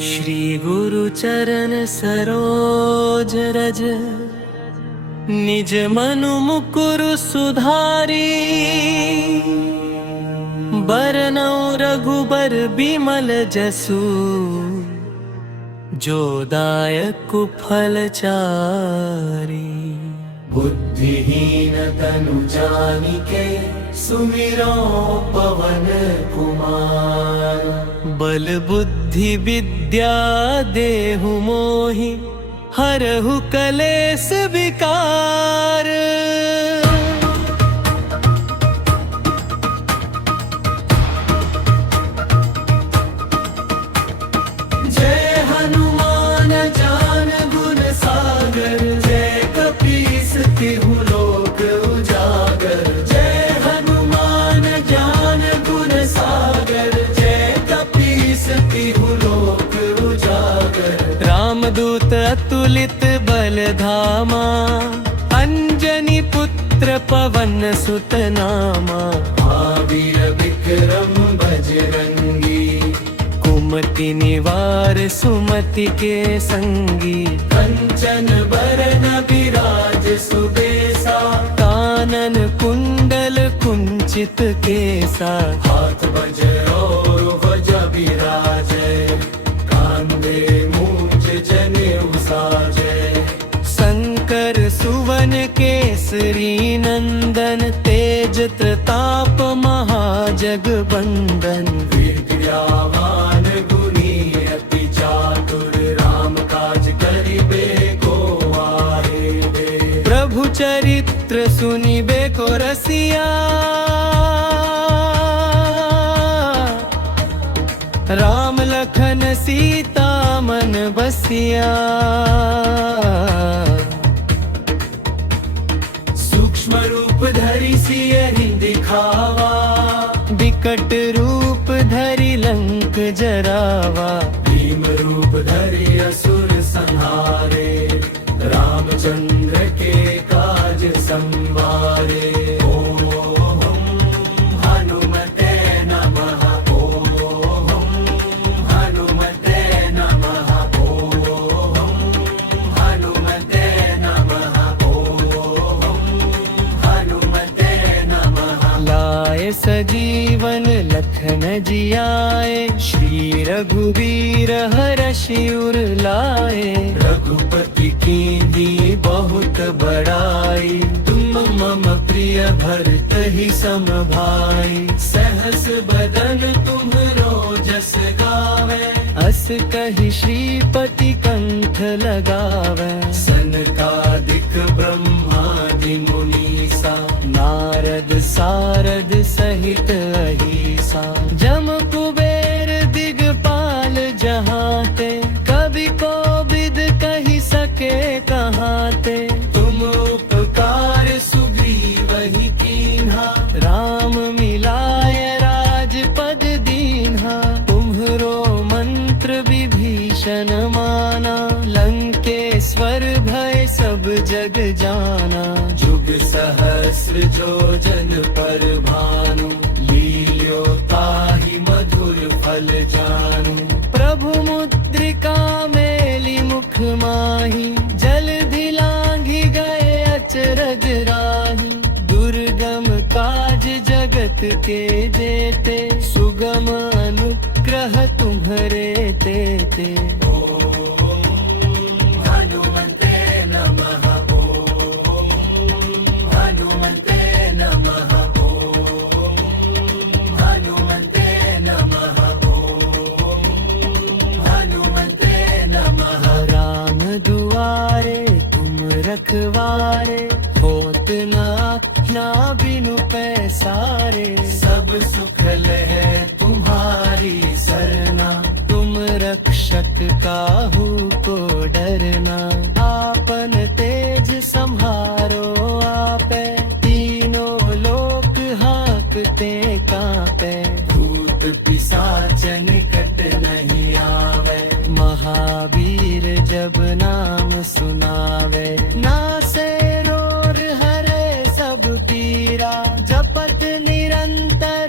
श्री गुरु चरण सरोज रज, निज मनु मुकुरु सुधारी। बरनौ रघुबर बिमल जसु, जो दायक फल चारी। बुद्धिहीन तनु जानिके, सुमिरो पवन कुमार। बल बुद्धि विद्या देहु मोहि, हरहु कलेस विकार। जय हनुमान ज्ञान गुण सागर, जय कपीस तिहु लोक उजागर। जय हनुमान ज्ञान गुण सागर, जय कपीस तिहु लोक उजागर। रामदूत अतुलित बल धामा, अंजनी पुत्र पवन सुत नामा। महावीर विक्रम बजरंगी, कुमति निवार सुमति के संगी। कंचन बरन विराज सुबेसा, कानन कुंडल कुंचित केसा। हाथ वज्र ध्वजा विराजै, कांधे मूंज जनेऊ साजै। शंकर सुवन केसरी नंदन, तेज प्रताप महाजगबंदन। विद्यावान गुणी अति चातुर, राम काज करिबे को आहिबे। प्रभु चरित्र सुनिबे को रसिया, राम लखन सीता मन बसिया। सूक्ष्म रूप धरि सियहि दिखावा, विकट रूप धरि लंक जरावा। भीम रूप धरि असुर संहारे, रामचंद्र के काज संवारे। सजीवन लखन जियाए, श्री रघुवीर हरषि उर लाए। रघुपति कीन्ही बहुत बड़ाई, तुम मम प्रिय भरत ही सम भाई। सहस बदन तुम्हरो जस गावे, अस कहि श्रीपति कंठ लगावे। सनकादिक ब्रह्मादि मुनीसा, नारद सारद सहित अहिसा। जम कुबेर दिगपाल जहाते, कवि कोविद कहि सके कहाते। तुम उपकार सुग्रीवहि कीन्हा, राम मिलाय राजपद दीन्हा। तुम्हरो मंत्र विभीषण माना, लंकेश्वर भय सब जग जाना। जुग सहस्र जो जन पर भानु, लील्यो ताहि मधुर फल जानू। प्रभु मुद्रिका मेली मुख माही, जलधि लांघि गए अचरज राही। दुर्गम काज जगत के जेते, सुगम अनुग्रह तुम्हरे तेते। रखवारे होत ना बिनु पैसारे। सब सुख है तुम्हारी सरना, तुम रक्षक काहू को डरना। आपन तेज संहारो आपे, तीनों लोक हाँकते कांपे। भूत पिशाच निकट नहीं आवे, महावीर जब नाम सुनावे। नासे रोग हरे सब पीरा, जपत निरंतर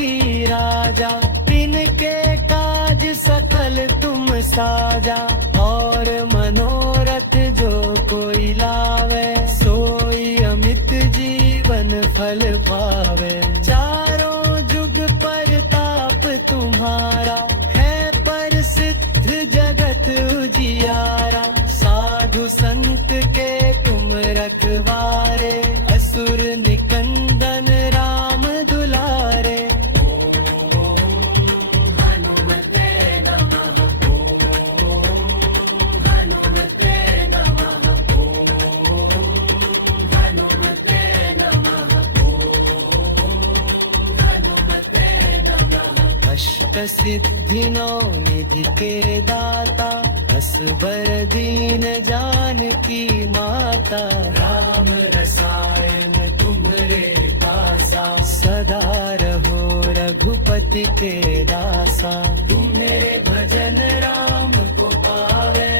सिद्धि राजा, तिनके काज सकल तुम साजा। और मनोरथ जो कोई लावे, सोई अमित जीवन फल पावे। चारों जुग परताप तुम्हारा, है प्रसिद्ध जगत उजियारा। साधु संत के तुम रखवारे, असुर निकंदन राम दुलारे। अष्ट सिद्धि नौ निधि के दाता, असबर दीन जानकी माता। राम रसायन तुम्हारे पासा, सदा रहो रघुपति के दासा। तुम्हारे भजन राम को पावे,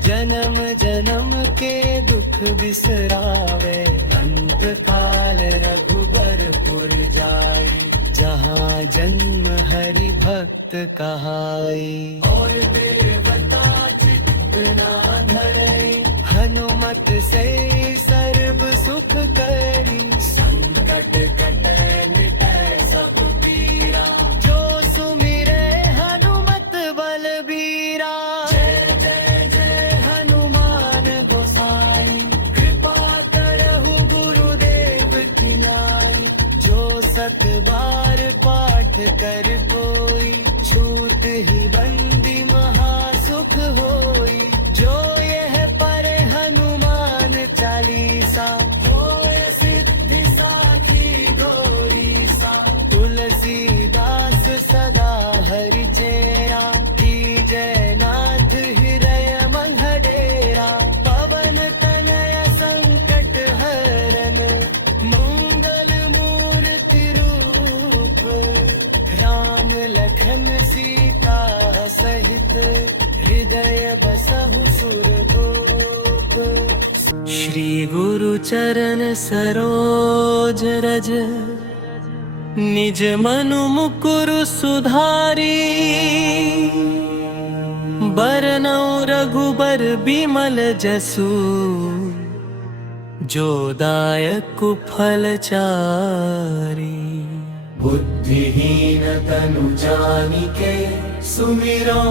जन्म जन्म के दुख बिसरावे। अंत काल रघुबरपुर जाए, जहाँ जन्म हरि भक्त कहाई। और देवता चित्त न धरे, हनुमत से सर्व सुख करी। संकट कटे मिटै सब पीरा, जो सुमिरे हनुमत बलबीरा। जय जय जय हनुमान गोसाई, कृपा करहु गुरुदेव की नाई। जो सत बार पाठ कर कोई, छूट ही बंदी महासुख होई। जो यह पढ़े हनुमान चालीसा, होय सिद्धि साखी गौरीसा। तुलसीदास सदा हरि चेरा, कीजय नाथ हृदय मंगडेरा। पवन तनय संकट हरन, मंगल मूर्ति रूप। राम लखन सीता सहित, हृदय बसहु सुरभूप। श्री गुरु चरण सरोज रज, निज मनु मुकुर सुधारी। बरनौ रघुबर बिमल जसु, जो दायक फल चारी। बुद्धिहीन तनु जानिके, सुमिरो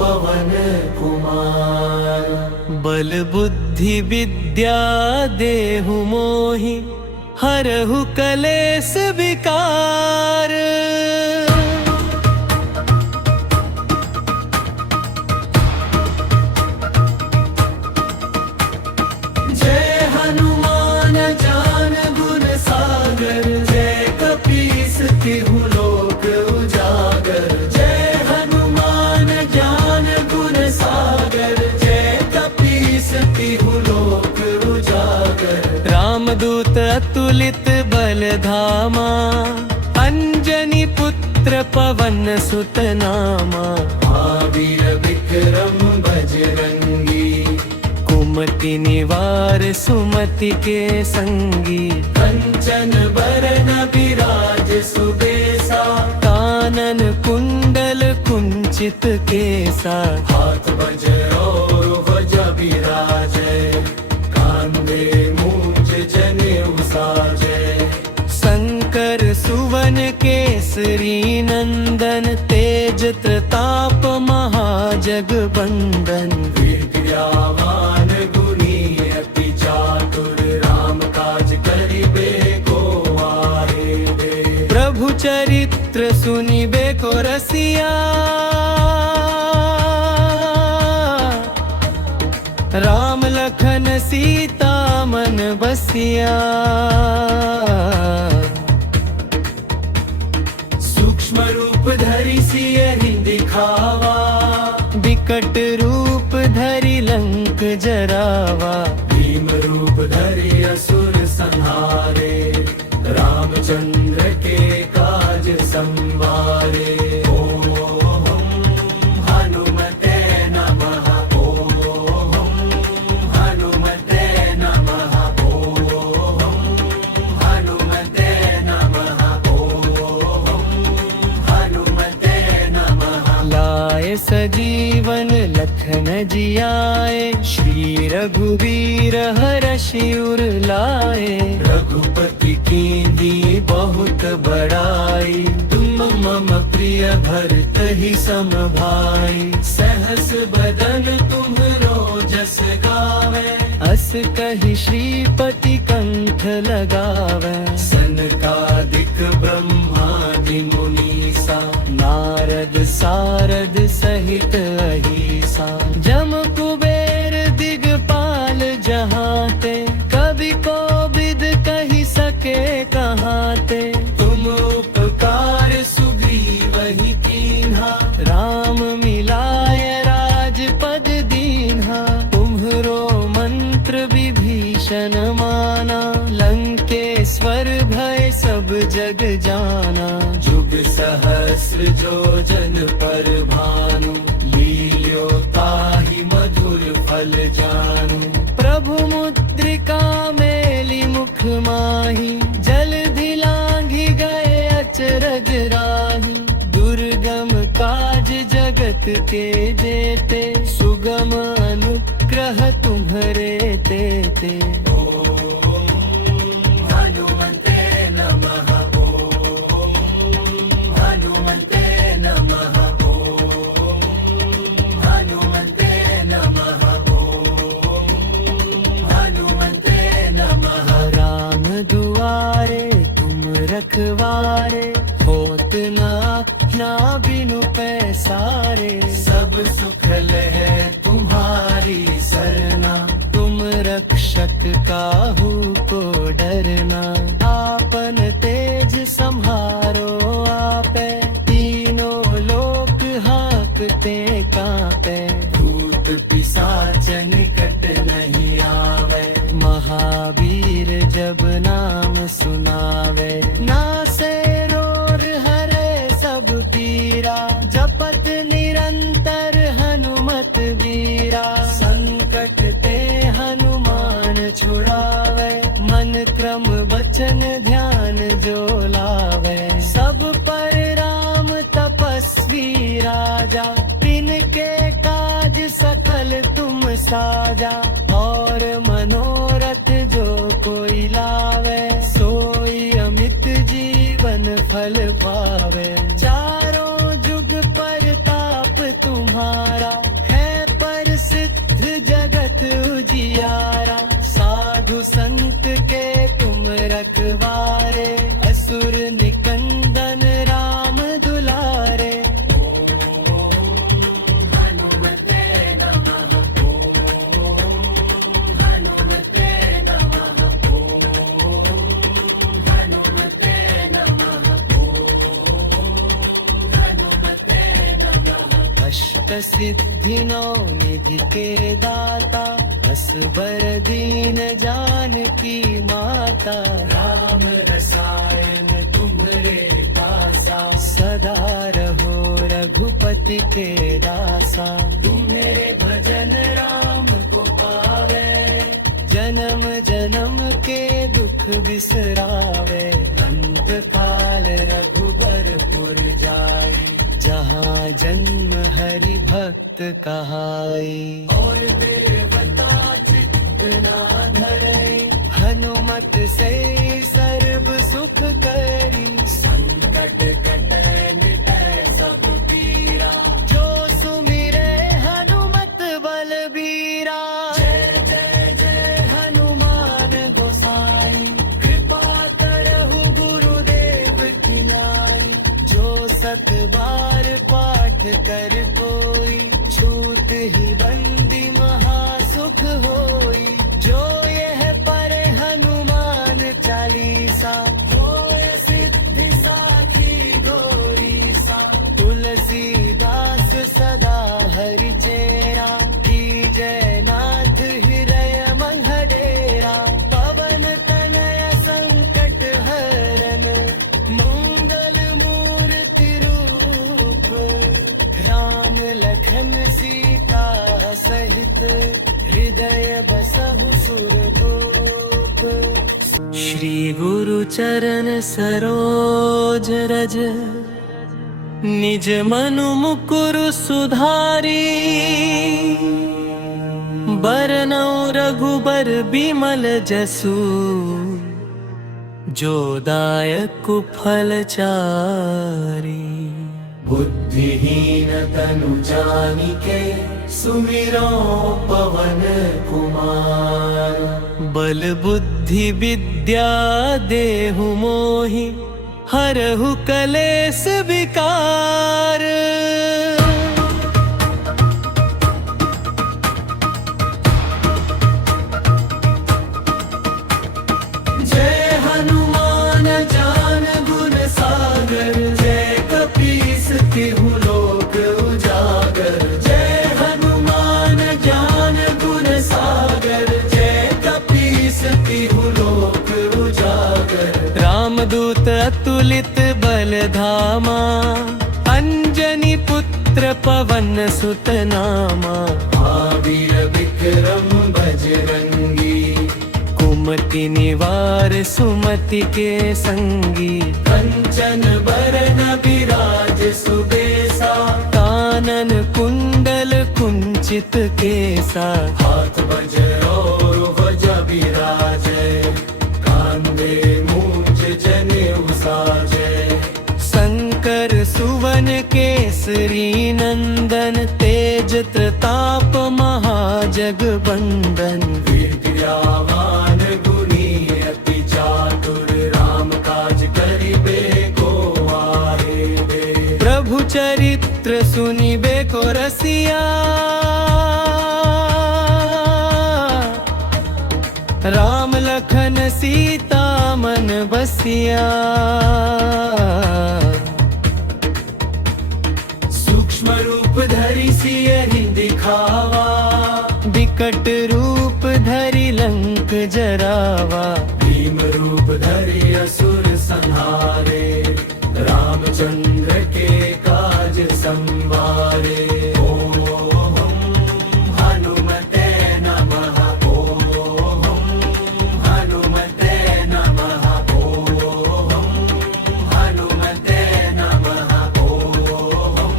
पवन कुमार। बल बुद्धि विद्या देहु मोहि, हरहु कलेस विकार। जय हनुमान ज्ञान गुण सागर, जय कपीस तिहु लोक उजागर। जय हनुमान ज्ञान गुण सागर, जय कपीस तिहु लोक उजागर। रामदूत अतुलित बल धामा, अंजनी पुत्र पवन सुत नामा। महावीर विक्रम बजरंगी, कुमति निवार सुमति के संगी। कंचन बरन विराज सुबेसा, कानन कुंडल कुंचित केसा। हाथ वज्र ध्वजा विराजै, कांधे मूंज जनेऊ साजै। शंकर सुवन केसरी नंदन, तेज प्रताप महाजगबंदन। विद्यावान गुणी अति चातुर, राम काज करिबे को आए। प्रभु चरित्र सुनिबे को रसिया, राम लखन सीता मन बसिया। सूक्ष्म रूप धरि सियहि दिखावा, विकट रूप धरि लंक जरावा। भीम रूप धरि असुर संहारे, रामचंद्र के काज संवारे। सजीवन लखन जियाए, श्री रघुवीर हर्षि उर लाए। रघुपति कीन्ही बहुत बड़ाई, तुम मम प्रिय भरत ही सम भाई। सहस बदन तुम्हरो जस गावे, अस कहि श्रीपति कंठ लगावे। सनकादिक ब्रह्मादि मुनीसा, नारद सारद सहित अहिसा। जम कुबेर दिगपाल जहाते, कवि कोविद कहि सके कहाते। तुम उपकार सुग्रीवहि कीन्हा, राम मिलाय राजपद दीन्हा। तुम्हरो मंत्र विभीषण माना, लंकेश्वर भय सब जग जाना। जुग सहस्र जो जन पर भानु, लील्यो ताहि मधुर फल जानू। प्रभु मुद्रिका मेली मुख माही, जलधि लांघि गए अचरज राही। दुर्गम काज जगत के जेते, सुगम अनुग्रह तुम्हरे तेते। रखवारे होत न अपना बिनु पैसारे। सब सुख है तुम्हारी सरना, तुम रक्षक काहू को डरना। आपन तेज सम्हारो आपे, तीनों लोक हाँकते कांपे। भूत पिशाच निकट नहीं आवे, महावीर जब नाम सुनावे। नासे रोग हरे सब पीरा, जपत निरंतर हनुमत वीरा। संकट ते हनुमान छुड़ावे, मन क्रम वचन ध्यान जो लावे। सब पर राम तपस्वी राजा, तिनके काज सकल तुम साजा। और मनोरथ जो कोई लावे, सोई अमित जीवन फल पावे। चारों जुग परताप तुम्हारा, है प्रसिद्ध जगत उजियारा। साधु संत के तुम रखवारे, असुर निकंदन राम दुलारे। सिद्धि नौ निधि के दाता, असबर दीन जानकी माता। राम रसायन तुम्हरे पासा, सदा रहो रघुपति के दासा। तुम्हारे भजन राम को पावे, जन्म जन्म के दुख बिसरावे। अंत काल रघुबर पुर जाए, जहाँ जन्म हरि भक्त कहाई। और देवता चित्त ना धरे, हनुमत से सर्व सुख करी। संकट कटे मिटै सब पीरा, जो सुमिरे हनुमत बलबीरा। जय जय जय हनुमान गोसाई, कृपा करहु गुरुदेव की नाई। जो सत बार पाठ कर कोई, छूट ही बंदी महासुख होई। जो यह पढ़े हनुमान चालीसा, होय सिद्धि साखी गौरीसा। तुलसीदास सदा हरि चेरा, की जय नाथ हृदय मंगडेरा। पवन तनय संकट हरन, मंगल मूर्ति रूप। राम लखन सीता सहित, हृदय बसहु सुरभूप। श्री गुरु चरण सरोज रज, निज मनु मुकुरु सुधारी, बरनौ रघुबर बिमल जसु, जो दायक फल चारी। बुद्धिहीन तनु जानिके, सुमिरो पवन कुमार। बल बुद्धि विद्या देहु मोहि, हरहु कलेस विकार। जय हनुमान ज्ञान गुण सागर, जय कपीस तिहु लोक उजागर। जय हनुमान ज्ञान गुण सागर, जय कपीस तिहु लोक उजागर। रामदूत अतुलित बल धामा, अंजनी पुत्र पवन सुत नामा। महावीर विक्रम बजरंगी, कुमति निवार सुमति के संगी। कंचन बरन विराज सुबेसा, कानन कुंडल कुंचित केसा। हाथ वज्र और ध्वजा विराजे, कांधे मूंज जनेऊ साजे। शंकर सुवन केसरी नंदन, तेज प्रताप महाजगबंदन। विद्यावान गुणी अति चातुर, राम काज करिबे को आहिबे। प्रभु चरित्र सुनिबे को रसिया, राम लखन सीता मन बसिया। सूक्ष्म रूप धरि सियहि दिखावा, विकट रूप धरि लंक जरावा। भीम रूप धरि असुर संहारे, रामचंद्र के काज संवारे। ओम हनुमते नमः, ओम हनुमते नमः, ओम हनुमते नमः, ओम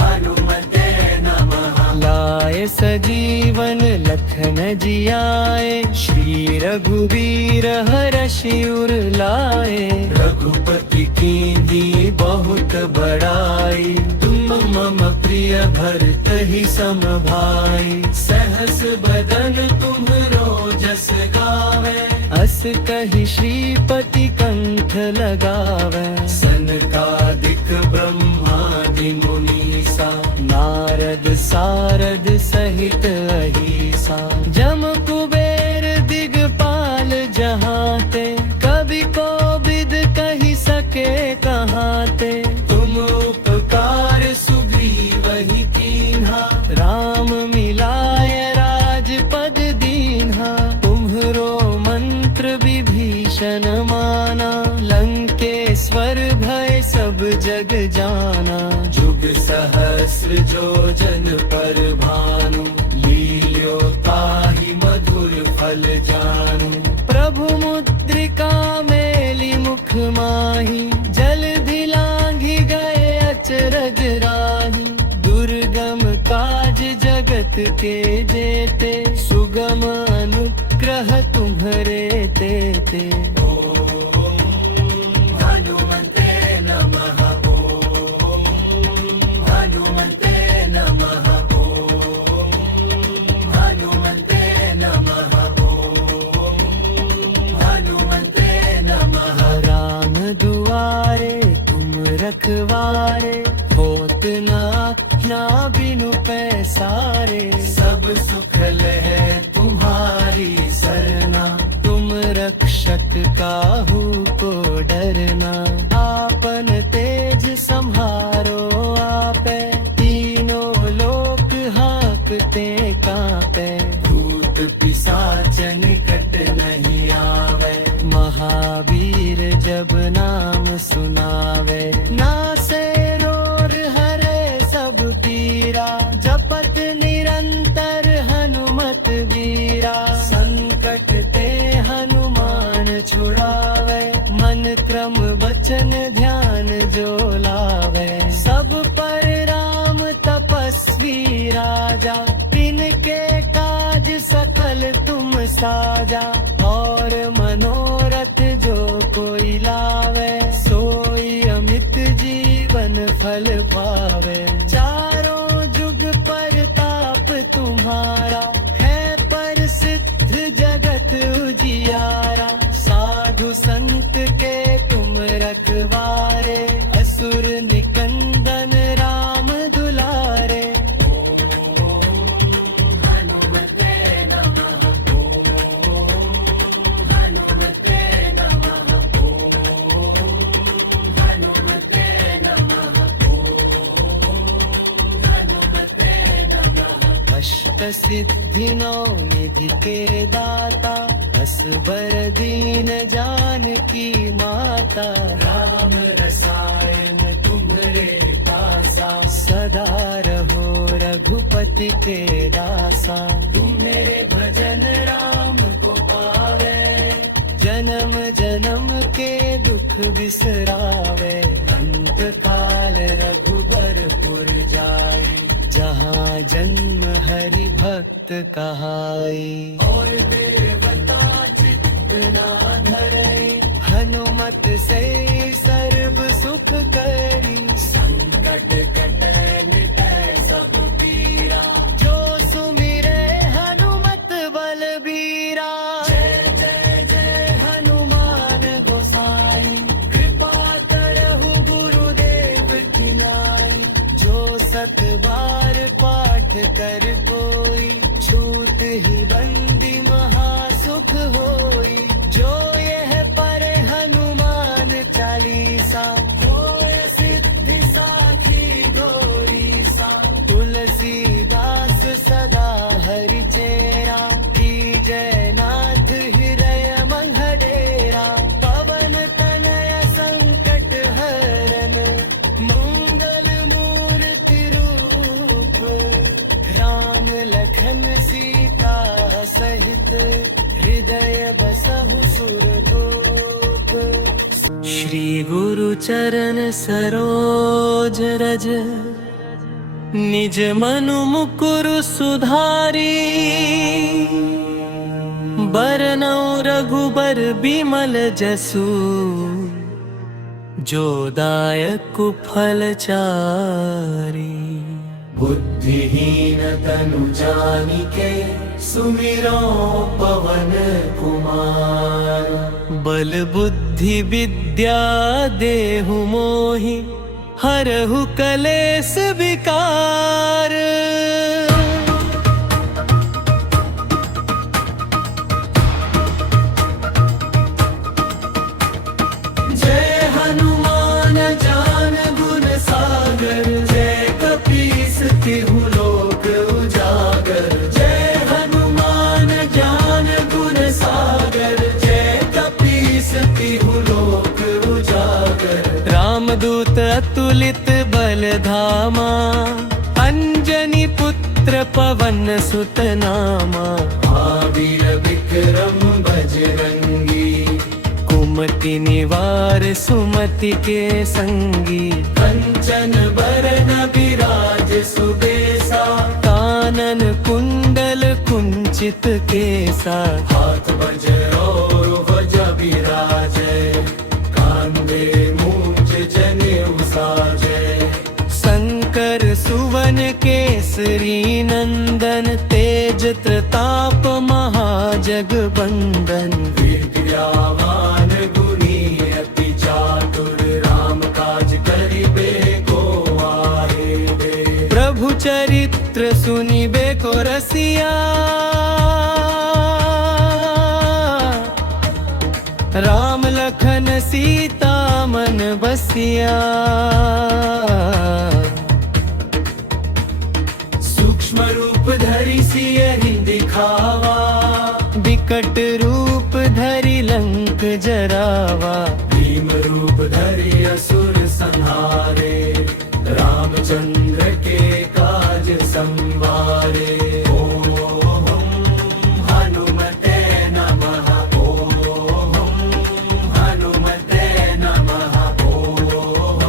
हनुमते नमः। लाए सजीवन लखन जियाए, श्री रघुवीर हरषि उर लाए। रघुपति कीन्ही बहुत बड़ाई, तुम मम प्रिय भरत ही सम भाई। सहस बदन तुम्हरो जस गावे, अस कहि श्रीपति कंठ लगावे। सनकादिक ब्रह्मादि मुनीसा, नारद सारद सहित अहीसा। जम कुबेर दिगपाल जहाते, कवि कोविद कहि सके कहाते। तुम उपकार सुग्रीवहि कीन्हा, राम मिलाय राजपद दीन्हा। तुम्हरो मंत्र विभीषण माना, लंकेश्वर भय सब जग जाना। जुग सहस्र जो जन पर भानु, लील्यो ताहि मधुर फल जानू। प्रभु मुद्रिका मेली मुख माही, जलधि लांघि गए अचरज राही। दुर्गम काज जगत के जेते, सुगम अनुग्रह तुम्हरे तेते। ओम हनुमते नमः, ओम हनुमते नमः, ओम हनुमते नमः, ओम हनुमते नमः। राम दुआरे तुम रखवारे, होत न आज्ञा बिनु पैसारे। सब सुख लहे तुम्हारी सरना, तुम रक्षक काहू को डरना। आपन तेज सम्हारो आपे, तीनों लोक हाँकते कांपे। भूत पिशाच निकट नहीं आवे, महावीर जब नाम सुनावे। नासे रोग हरे सब पीरा, जपत निरंतर हनुमत वीरा। संकट ते हनुमान छुड़ावे, मन क्रम वचन जीवन जो लावे। सब पर राम तपस्वी राजा, तिनके काज सकल तुम साजा। और मनोरथ जो कोई लावे, सोई अमित जीवन फल पावे। चारों जुग पर ताप तुम्हारा, है पर सिद्ध जगत उजियारा। साधु संत के तुम रखवारे, असुर निकंदन राम दुलारे। अष्ट सिद्धि नौ निधि के दाता, असबर दीन जानकी माता। राम रसायन तुम्हरे पासा, सदा रहो रघुपति के दासा। तुम मेरे भजन राम को पावे, जन्म जन्म के दुख बिसरावे। अंत काल रघुबरपुर जाए, जहाँ जन्म हरि भक्त कहाई। और देवता चित्त ना धरई, हनुमत से सर्व सुख करी। संकट कटै मिटै सब पीरा, जो सुमिरै हनुमत बलबीरा। जय जय जय हनुमान गोसाई, कृपा करहु गुरुदेव की नाई। जो सत बार पाठ कर कोई, छूट ही बंदी महासुख होई। जो यह पढ़े हनुमान चालीसा, होय सिद्धि साखी गौरीसा। तुलसीदास सदा हरि चेरा, कीजय नाथ हृदय मंगडेरा। पवन तनय संकट हरन, मंगल मूर्ति रूप। राम लखन सीता सहित, हृदय बसहु सुरभूप। श्री गुरु चरण सरोज रज, निज मनु मुकुरु सुधारी। बरनौ रघुबर बिमल जसु, जो दायक फल चारी। बुद्धिहीन तनु जानिके, सुमिरो पवन कुमार। बल बुद्धि विद्या देहु मोहि, हरहु कलेस विकार। जय हनुमान ज्ञान गुण सागर, जय कपीस तिहु लोक उजागर। जय हनुमान ज्ञान गुण सागर, जय कपीस तिहु लोक उजागर। रामदूत अतुलित बल धामा, अंजनी पुत्र पवन सुत नामा। महावीर विक्रम बजरंगी, कुमति निवार सुमति के संगी। कंचन बरन विराज सुबेसा, कानन कुंडल कुंचित केसा। हाथ वज्र ध्वजा विराजै, कांधे मूंज जनेऊ साजै। शंकर सुवन केसरी नंदन, तेज प्रताप महाजगबंदन। विद्यावान गुणी अति चातुर, राम काज करिबे को आए। प्रभु चरित्र सुनिबे को रसिया, राम लखन सीता मन बसिया। सूक्ष्म रूप धरि सियहि दिखावा, विकट रूप धरि लंक जरावा। भीम रूप धरि असुर संहारे, रामचंद्र के काज संवारे। ओम हनुमते नमः, ओम हनुमते नमः, ओम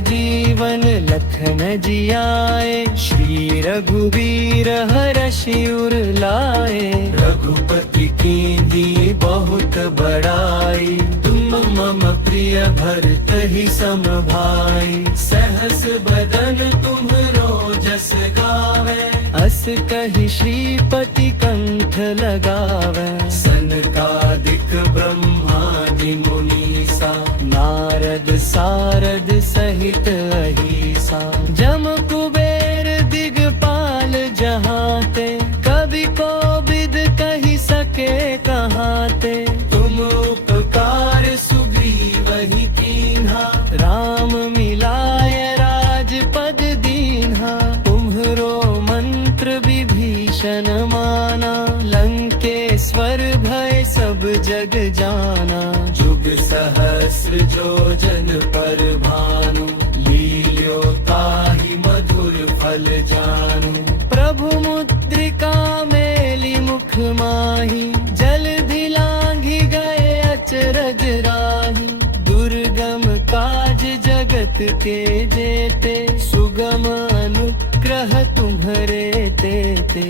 जीवन लखन जियाए, श्री रघुवीर हर्षि उर लाए। रघुपति कीन्ही बहुत बड़ाई, तुम मम प्रिय भरत ही सम भाई। सहस बदन तुम्हरो जस गावे, अस कहि श्रीपति कंठ लगावे। सनकादिक ब्रह्मादि मुनीसा, नारद सारद सहित अहिसा। जम कुबेर दिगपाल जहाते, कवि कोविद कहि सके कहाते। तुम उपकार सुग्रीवहि कीन्हा, राम मिलाय राजपद दीन्हा। तुम्हरो मंत्र विभीषण माना, लंकेश्वर भय सब जग जाना। जुग सहस्र जो जन पर भानु, लील्यो ताहि मधुर फल जानू। प्रभु मुद्रिका मेली मुख माही, जलधि लांघि गए अचरज राही। दुर्गम काज जगत के जेते, सुगम अनुग्रह तुम्हरे तेते।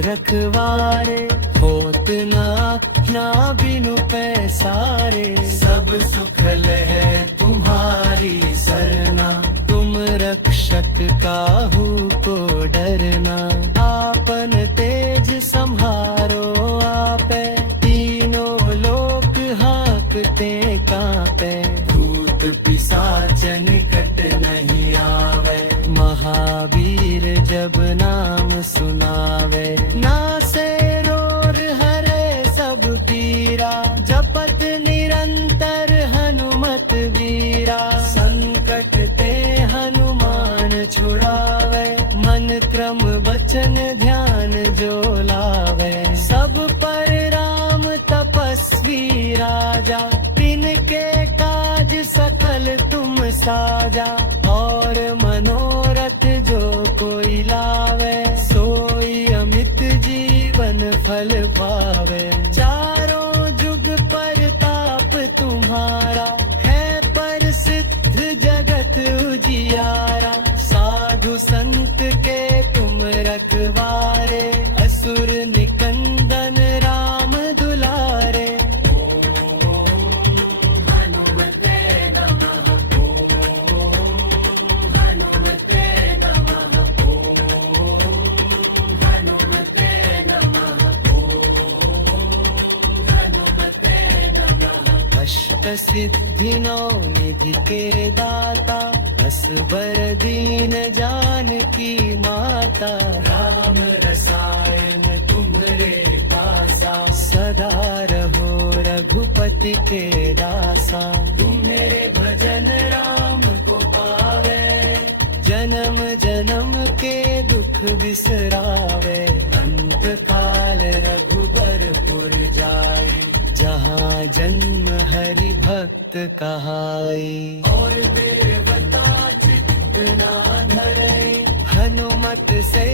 रखवारे होत ना बिनु पैसारे। सब सुख है तुम्हारी सरना, तुम रक्षक काहू को डरना। आपन तेज सम्हारो आपे, तीनों लोक हाँकते कांपे। भूत पिशाच निकट नहीं आवे, महावीर जब नाम सुनावे। नासे रोग हरे सब पीरा, जपत निरंतर हनुमत वीरा। संकट ते हनुमान छुड़ावे, मन क्रम वचन ध्यान जो लावे। सब पर राम तपस्वी राजा, तिनके काज सकल तुम साजा। और मनोरथ जो कोई लावे, सोई अमित जीवन फल पावे। चारों जुग परताप तुम्हारा, है प्रसिद्ध जगत उजियारा। साधु संत के तुम रखवारे, असुर निकंदन राम दुलारे। सिद्धि नौ निधि के दाता, असबर दीन जानकी माता। राम रसायन तुम्हरे पासा, सदा रहो रघुपति के दासा। तुम्हारे भजन राम को पावे, जन्म जन्म के दुख बिसरावे। अंत काल रघुबरपुर जाए, जहाँ जन्म हरि भक्त कहाई। और देवता चित्त ना धरे, हनुमत से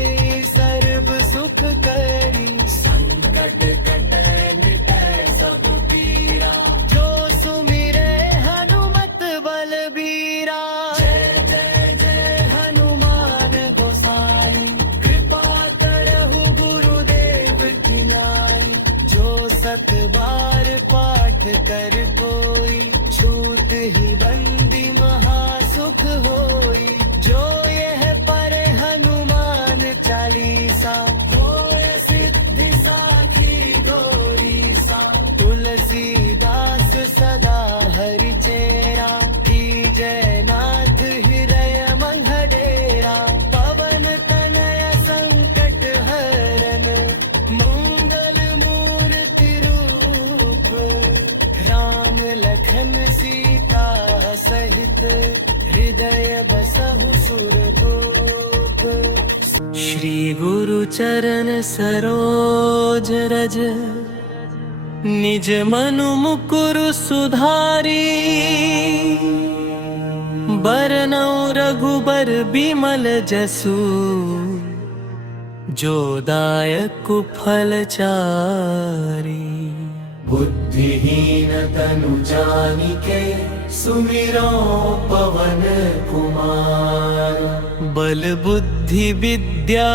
सर्व सुख करी। संकट कटै मिटै सब पीरा, जो सुमिरे हनुमत बलबीरा। जय जय जय हनुमान गोसाई, कृपा करहु गुरुदेव की नाई। जो सत बार पाठ कर कोई, छूट ही बंदी महासुख होई। जो यह पढ़े हनुमान चालीसा, होय सिद्धि साखी गौरीसा। तुलसीदास सदा हरि चेरा, कीजय नाथ हृदय मंगडेरा। पवन तनय संकट हरन, मंगल मूर्ति रूप। राम लखन सीता सहित, हृदय बसहु सुरभूप। श्री गुरु चरण सरोज रज, निज मनु मुकुरु सुधारी, बरनौ रघुबर बिमल जसु, जो दायक फल चारी। बुद्धिहीन तनु जानिके, सुमिरो पवन कुमार। बल बुद्धि विद्या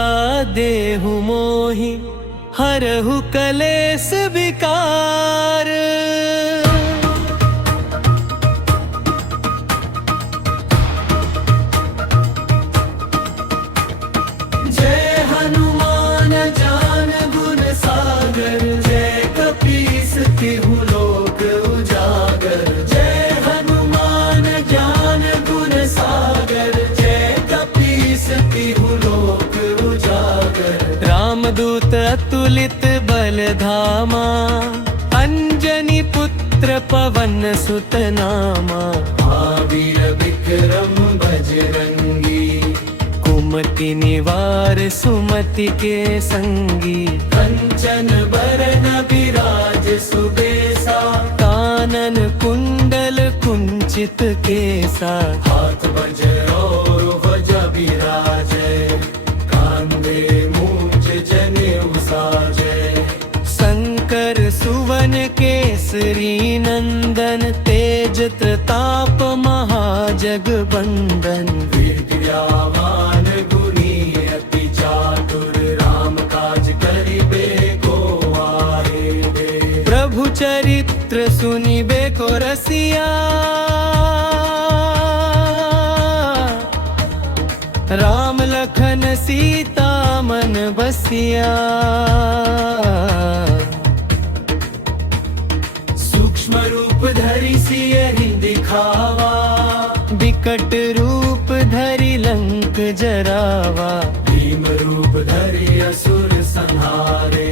देहु मोहि, हरहु कलेस विकार। जय हनुमान ज्ञान गुण सागर, जय कपीस तिहु लोक उजागर। जय हनुमान ज्ञान गुण सागर, जय कपीस तिहु लोक उजागर। रामदूत अतुलित बल धामा, अंजनी पुत्र पवन सुत नामा। महावीर विक्रम बजरंगी, कुमति निवार सुमति के संगी। कंचन बरन विराज सुबेसा, कानन कुंडल कुंचित केसा। हाथ वज्र और ध्वजा विराजै, कांधे मूंज जनेऊ साजै। शंकर सुवन केसरी नंदन, तेज प्रताप महाजगबंदन। विद्यावान गुणी अति चातुर, राम काज करिबे को आहिबे। प्रभु चरित्र सुनिबे को रसिया, राम लखन सीता मन बसिया। सूक्ष्म रूप धरि सियहि दिखावा, विकट रूप धरि लंक जरावा। भीम रूप धरि असुर संहारे,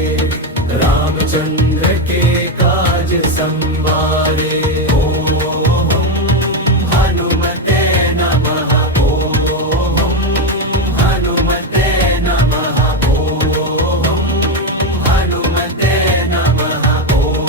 रामचंद्र के काज संवारे। ओम हनुमते नमः, ओम हनुमते नमः, ओम हनुमते नमः, ओम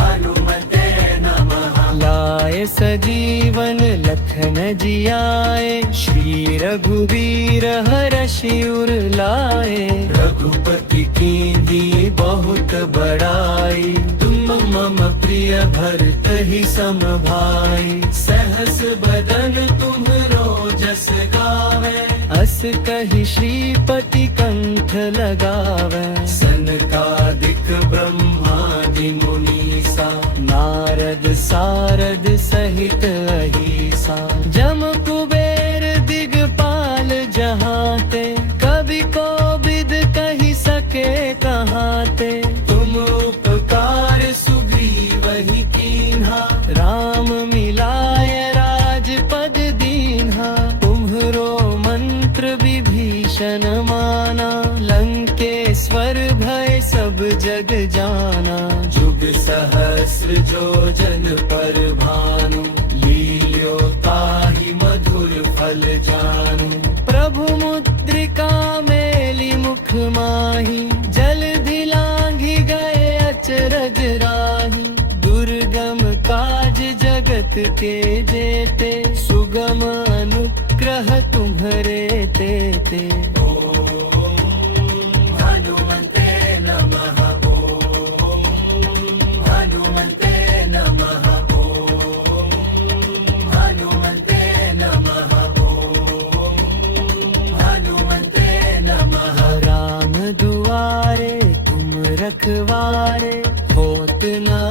हनुमते नमः। लाए सजीवन लखन जियाए, श्री रघुवीर हरषि उर लाए। रघुपति कीन्ही बहुत बड़ाई, तुम मम प्रिय भरत ही सम भाई। सहस बदन तुम्हरो जस गावे, अस कहि श्रीपति कंठ लगावे। सनकादिक ब्रह्मादि मुनीसा, नारद सारद सहित अहीसा। जम कुबेर दिगपाल जहाते, कवि कोविद कहि सके कहाते। तुम उपकार सुग्रीवहि कीन्हा, राम मिलाय राजपद दीन्हा। तुम्हरो मंत्र विभीषण माना, लंकेश्वर भय सब जग जाना। जुग सहस्र जो जन पर भानु, लील्यो ताहि मधुर फल जानू। प्रभु मुद्रिका मेली मुख माही, जलधि लांघि गए अचरज राही। दुर्गम काज जगत के जेते, सुगम अनुग्रह तुम्हरे तेते। हनुमते नमः, ओम हनुमते नमः, ओम हनुमते नमः, ओम हनुमते नमः। राम दुआरे तुम रखवारे, होत न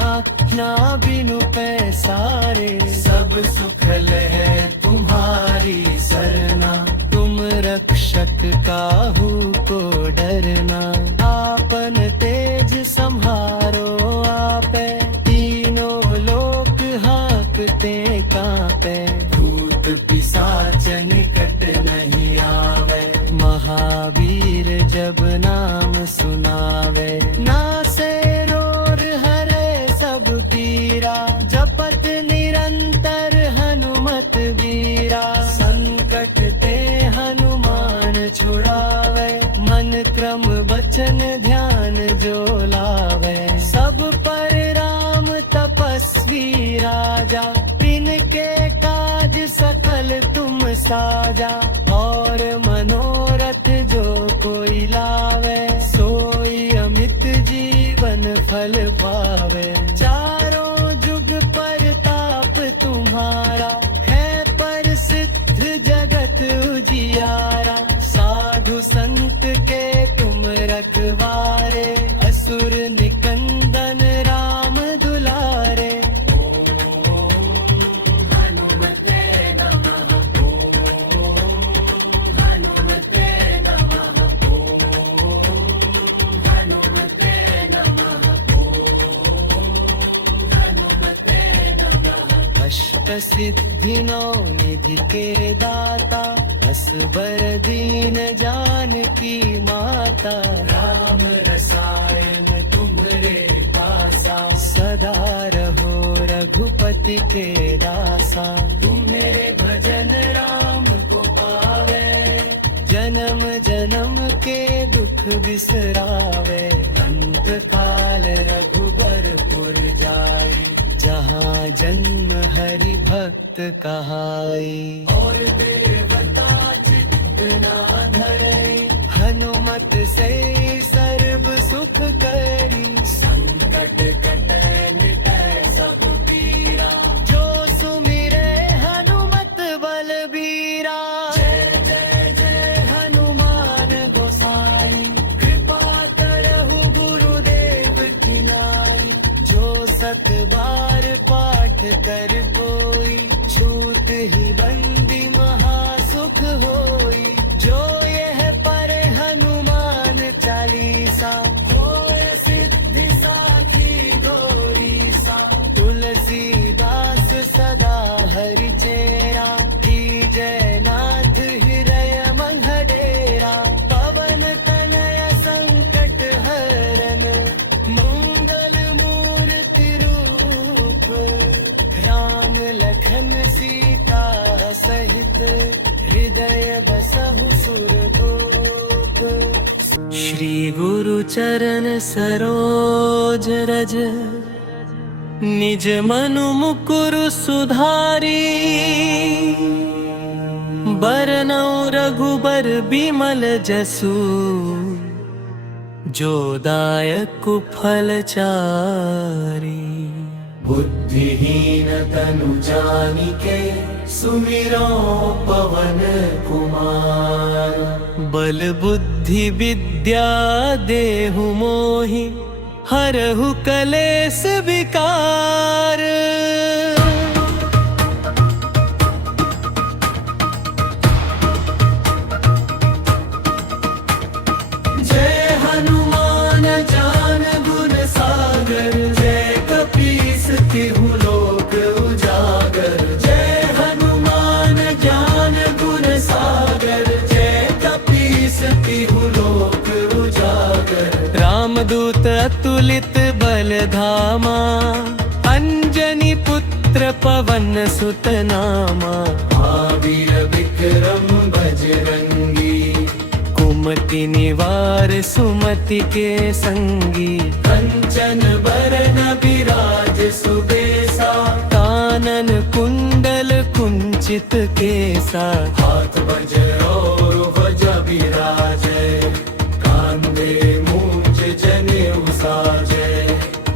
आज्ञा बिनु पैसारे। सब सुख है तुम्हारी सरना, तुम रक्षक काहू को डरना। आपन तेज सम्हारो आपे, तीनों लोक हाँकते कांपे। भूत पिशाच निकट नहीं आवे, महावीर जब नाम सुनावे। नासे रोग हरे सब पीरा, जपत निरंतर हनुमत वीरा। संकट ते हनुमान छुड़ावे, मन क्रम वचन ध्यान जो लावे। साजा, और मनोरथ जो कोई लावे, सोई अमित जीवन फल पावे। चारों जुग परताप तुम्हारा, है प्रसिद्ध जगत उजियारा। साधु संत के तुम रखवारे, असुर निकंदन राम दुलारे। अष्ट सिद्धि नौ निधि के दाता, असबर दीन जानकी माता। राम रसायन तुम्हरे पासा, सदा रहो रघुपति के दासा। तुम्हारे भजन राम को पावे, जन्म जन्म के दुख बिसरावे। अंत काल रघुबरपुर जाए, जहाँ जन्म हरि भक्त कहाई। और देवता चित्त ना धरे, हनुमत से सर्व सुख करी। संकट कटे मिटै सब पीरा, जो सुमिरे हनुमत बलबीरा। जय जय जय हनुमान गोसाई, कृपा करहु गुरुदेव की नाई। जो सत बार पाठ कर कोई, छूट ही बंदी महासुख होई। जो यह पर हनुमान चालीसा, होय सिद्धि साखी गौरीसा। तुलसीदास सदा हरि चेरा, कीजय नाथ हृदय मंगडेरा। पवन तनय संकट हरन, मंगल मूर्ति रूप। राम लखन सीता सहित, हृदय बसहु सुरभूप। श्री गुरु चरण सरोज रज, निज मनु मुकुर सुधारी। बरनौ रघुबर बिमल जसु, जो दायक फल चारी। बुद्धिहीन तनु जानिके, सुमिरो पवन कुमार। बल बुद्धि विद्या देहु मोहि, हरहु कलेस विकार। जय हनुमान ज्ञान गुण सागर, जय कपीस तिहु लोक उजागर। जय हनुमान ज्ञान गुण सागर, जय कपीस तिहु लोक उजागर। रामदूत अतुलित बल धामा, अंजनी पुत्र पवन सुत नामा। महावीर विक्रम बजरंगी, कुमति निवार सुमति के संगी। कंचन बरन विराज सुबेसा, कानन कुंडल कुंचित केसा। हाथ वज्र ध्वजा विराजै, कांधे मूंज जनेऊ साजै।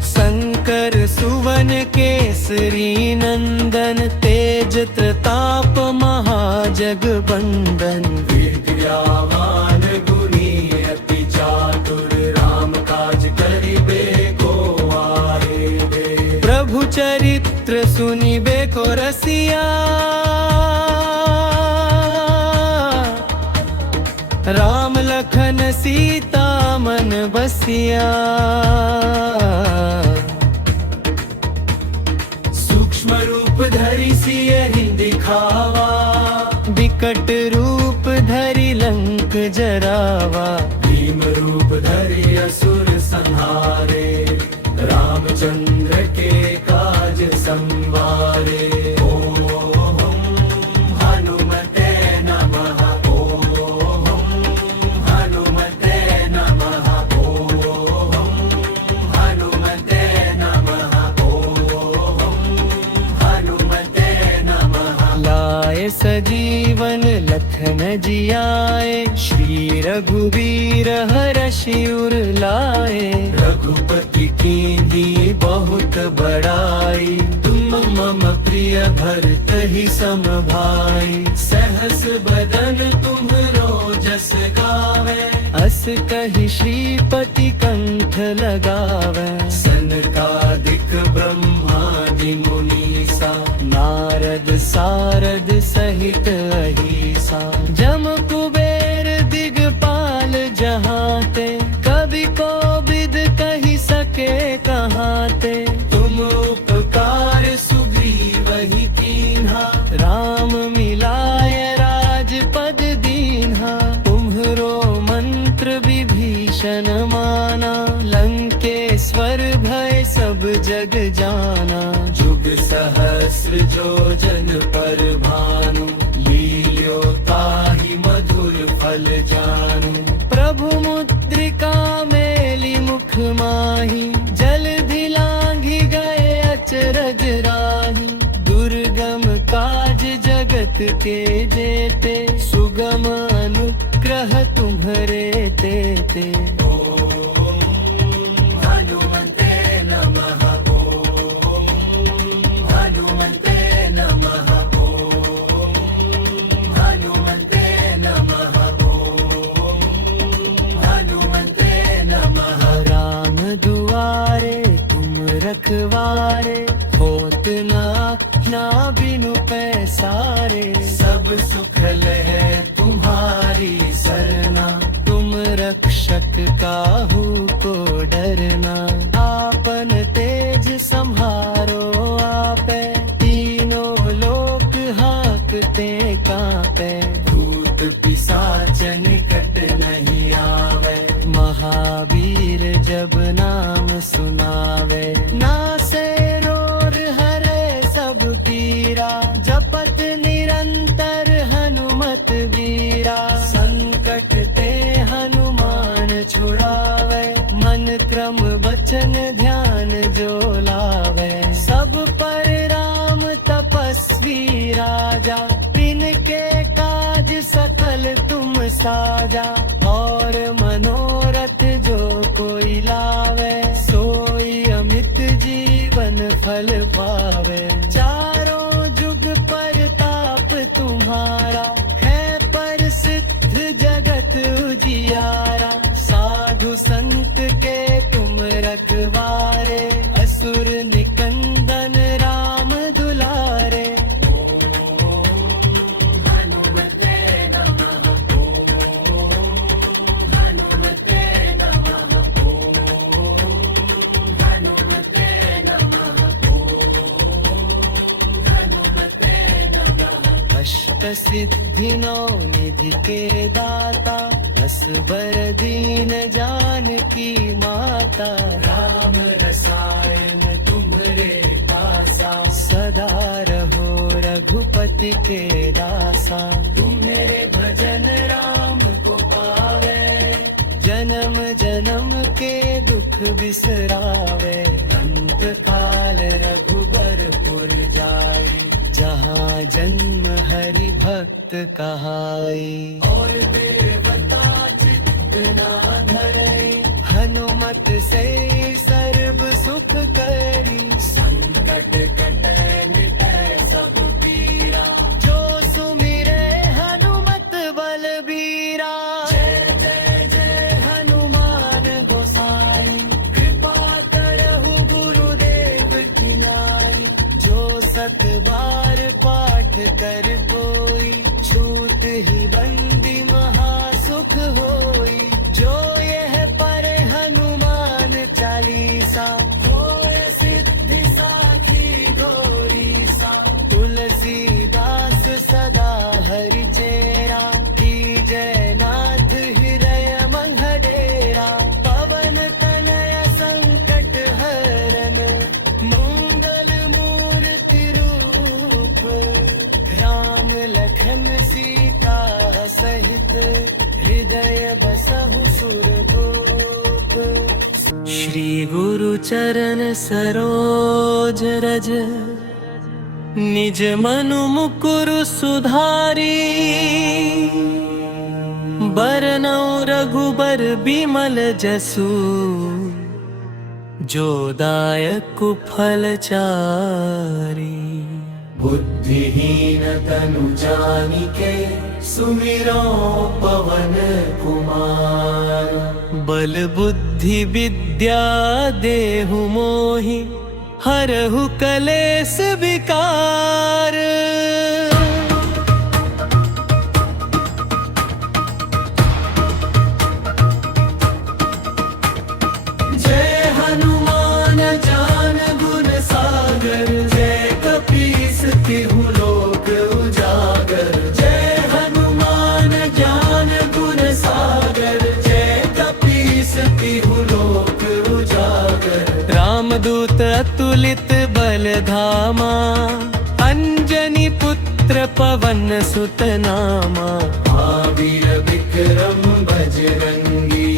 शंकर सुवन केसरी नंदन, तेज प्रताप महाजगबंदन। विद्यावान गुणी अति चातुर, राम काज करिबे को आए। प्रभु चरित्र सुनिबे को रसिया, राम लखन सीता मन बसिया। सूक्ष्म रूप धरि सियहि दिखावा, विकट रूप धरि लंक जरावा। भीम रूप धरि असुर संहारे, रामचंद्र के काज संवारे। ओम हनुमते नमः, ओम हनुमते नमः, ओम हनुमते नमः, ओम हनुमते नमः। लाए सजीवन जियाए, श्री रघुवीर हर्षि उर लाए। रघुपति कीन्ही बहुत बड़ाई, तुम मम प्रिय भरत ही सम भाई। सहस बदन तुम्हरो जस गावे, अस कहि श्रीपति कंठ लगावे। सनकादिक ब्रह्मादि मुनीसा, नारद सारद सहित अहिसा। जम कुबेर दिगपाल जहाते, कवि कोविद कहि सके कहाते। तुम उपकार सुग्रीव ही कीन्हा, राम मिलाय राजपद दीन्हा। तुम्हरो मंत्र विभीषण माना, लंकेश्वर भय सब जग जाना। जुग सहस्र जो जन पर भानु, लील्यो ताहि मधुर फल जानू। प्रभु मुद्रिका मेली मुख माही, जलधि लांघि गए अचरज राही। दुर्गम काज जगत के जेते, सुगम अनुग्रह तुम्हरे तेते। रखवारे होत ना बिनु पैसारे। सब सुख है तुम्हारी सरना, तुम रक्षक काहू को डरना। आपन तेज सम्हारो आपे, तीनों लोक हांकते कांपे। भूत पिशाच निकट नहीं आवे, महावीर जब नाम सुनावे। नासे रोग हरे सब पीरा, जपत निरंतर हनुमत वीरा। संकट ते हनुमान छुड़ावे, मन क्रम वचन ध्यान जो लावे। सब पर राम तपस्वी राजा, तिनके काज सकल तुम साजा। और मनोरथ जो कोई लावे, सोई अमित जीवन फल पावे। चारों जुग परताप तुम्हारा, है प्रसिद्ध जगत उजियारा। साधु संत के तुम रखवारे, असुर निकंदन राम दुलारे। सिद्धि नौ निधि के दाता, असबर दीन जानकी माता। राम रसायन तुम्हरे पासा, सदा रहो रघुपति के दासा। तुम्हारे भजन राम को पावे, जन्म जन्म के दुख बिसरावे। अंत काल रघुबर पुर जाए, जहाँ जन्म हरि भक्त कहाई। और देवता चित्त ना धरे, हनुमत से सर्व सुख करी। संकट कटे मिटै सब पीरा, जो सुमिरे हनुमत बलबीरा। जय जय जय हनुमान गोसाई, कृपा करहु गुरुदेव की नाई। जो सत बार पाठ कर कोई, छूट ही बंदी महासुख होई। जो यह पर हनुमान चालीसा, होय सिद्धि साखी गौरीसा। तुलसीदास सदा हरि चेरा, कीजय नाथ हृदय मंगडेरा। पवन तनय संकट हरन, मंगल मूर्ति रूप। राम लखन सीता सहित, हृदय बसहु सुरभूप। श्री गुरु चरण सरोज रज, निज मनु मुकुरु सुधारी। बरनौ रघुबर बिमल जसु, जो दायक फल चारी। बुद्धिहीन तनु जानिके, सुमिरो पवन कुमार। बल बुद्धि विद्या देहु मोहि, हरहु कलेस विकार। रामदूत अतुलित बल धामा, अंजनी पुत्र पवन सुत नामा। महावीर विक्रम बजरंगी,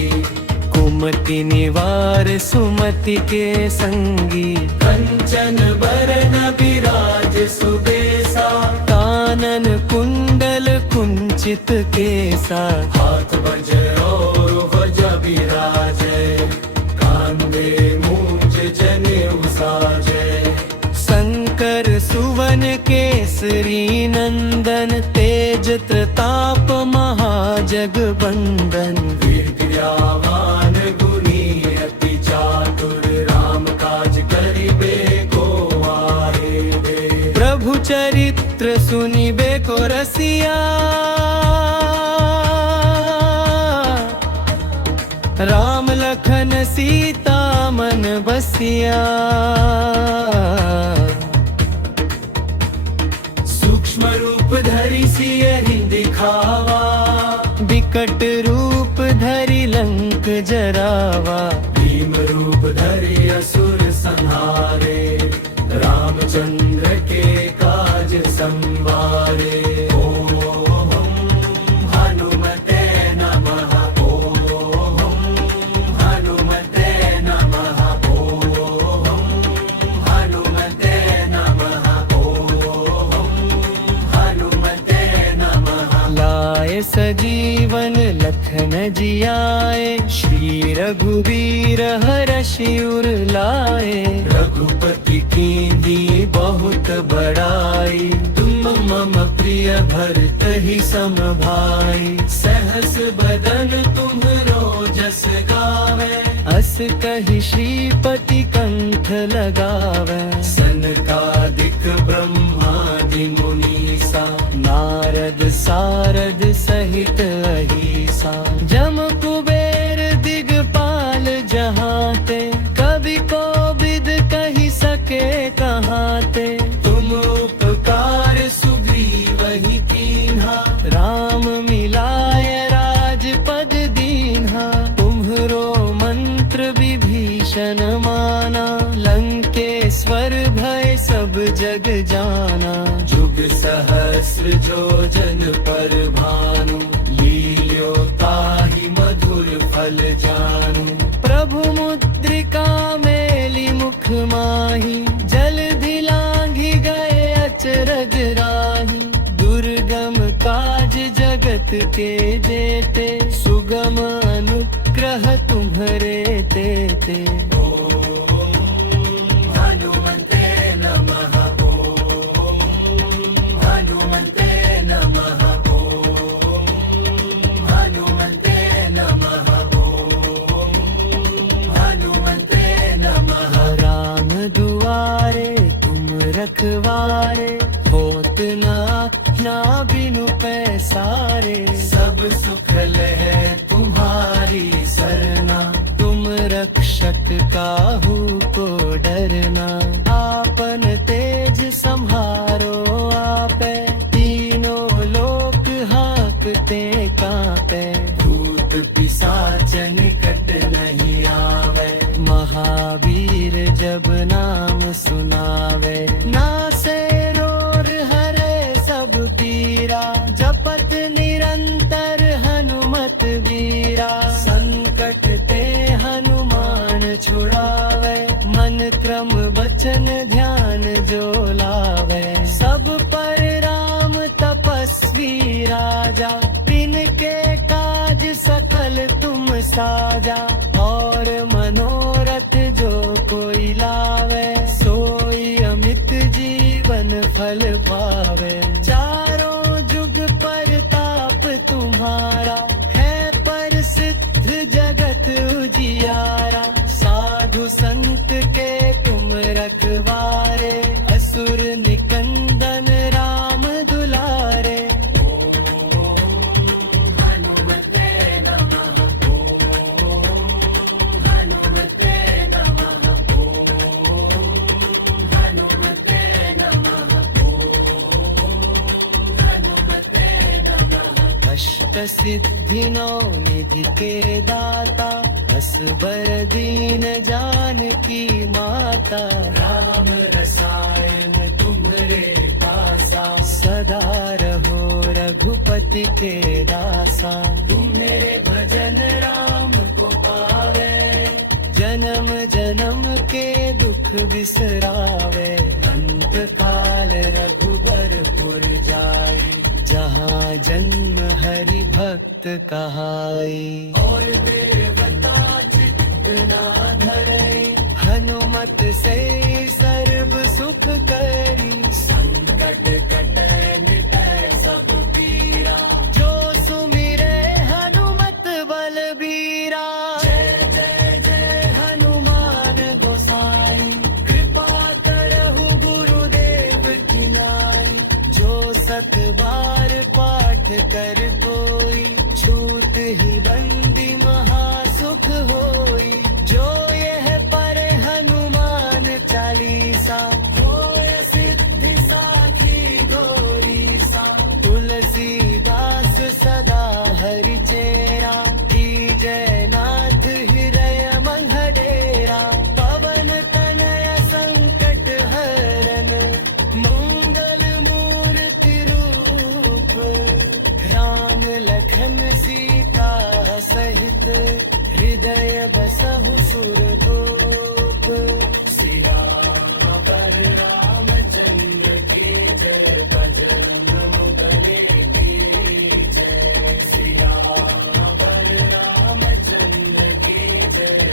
कुमति निवार सुमति के संगी। कंचन बरन विराज सुबेसा, कानन कुंडल कुंचित केसा। हाथ वज्र और ध्वजा विराजे, कांधे मूंज जनेऊ साजे। शंकर सुवन केसरी नंदन, तेज प्रताप महाजगबंदन। विद्यावान गुणी अति चातुर, राम काज करिबे को आए। प्रभु चरित्र सुनिबे को रसिया, राम लखन सीता मन बसिया। सूक्ष्म रूप धरि सियहि दिखावा, विकट रूप धरि लंक जरावा। भीम रूप धरि असुर संहारे, रामचंद्र के काज संवारे। सजीवन लखन जियाए, श्री रघुवीर हरषि उर लाए। रघुपति कीन्ही बहुत बड़ाई, तुम मम प्रिय भरत ही सम भाई। सहस बदन तुम्हरो जस गावे, अस कहि श्रीपति कंठ लगावे। सनकादिक ब्रह्मादि मुनीसा, नारद सारद सहित अहिसा। जम कुबेर दिगपाल जहाते, कवि कोविद कहि सके कहाते। तुम उपकार सुग्रीवहि कीन्हा, राम मिलाय राजपद दीन्हा। तुम्हरो मंत्र विभीषण माना, लंकेश्वर भय सब जग जाना। जुग सहस्र जो जन पर भानु, लील्यो ताहि मधुर फल जानू। प्रभु मुद्रिका मेली मुख माही, जलधि लांघि गए अचरज राही। दुर्गम काज जगत के जेते, सुगम अनुग्रह तुम्हरे तेते। रखवारे, होत ना बिनु पैसारे। सब सुख है तुम्हारी सरना, तुम रक्षक काहू को डरना। आपन तेज संहारो आपे, तीनों लोक हाँकते कांपे। भूत पिशाच निकट नहीं आवे, महावीर जब नाम सुनावे। नासे रोग हरे सब पीरा, जपत निरंतर हनुमत वीरा। संकट ते हनुमान छुड़ावे, मन क्रम वचन ध्यान जो लावे। सब पर राम तपस्वी राजा, तिनके काज साजा और मनोरथ जो कोई लावे, सोई अमित जीवन फल पावे। चारों जुग परताप तुम्हारा, है प्रसिद्ध जगत उजियारा। साधु संत के तुम रखवारे, असुर निकंदन राम दुलारे। अष्ट सिद्धि नौ निधि के दाता, असबर दीन जानकी माता। राम रसायन तुम्हरे पासा, सदा रहो रघुपति के दासा। तुम मेरे भजन राम को पावे, जन्म जन्म के दुख बिसरावे। अंत काल रघुबरपुर जाई, जहाँ जन्म हरि भक्त कहाई। और देवता चित्त ना धरई, हनुमत से सर्व सुख करी। संकट कटै मिटै सब पीरा, जो सुमिरै हनुमत बलबीरा। जय जय जय हनुमान गोसाई, कृपा करहु गुरुदेव की नाई। जो सत बार पाठ कर कोई, छूट ही बंदी महासुख होई। जो यह पर हनुमान चालीसा, होय सिद्धि साखी गौरीसा। तुलसीदास सदा हरि चेरा, कीजय नाथ हृदय मंगडेरा। पवन तनय संकट हरन, मंगल मूर्ति रूप। राम लखन सीता सहित, हृदय बसहु सुरभूप। श्री राम रामचंद्र की जय, बजरंग बली की जय। श्री राम रामचंद्र की जय।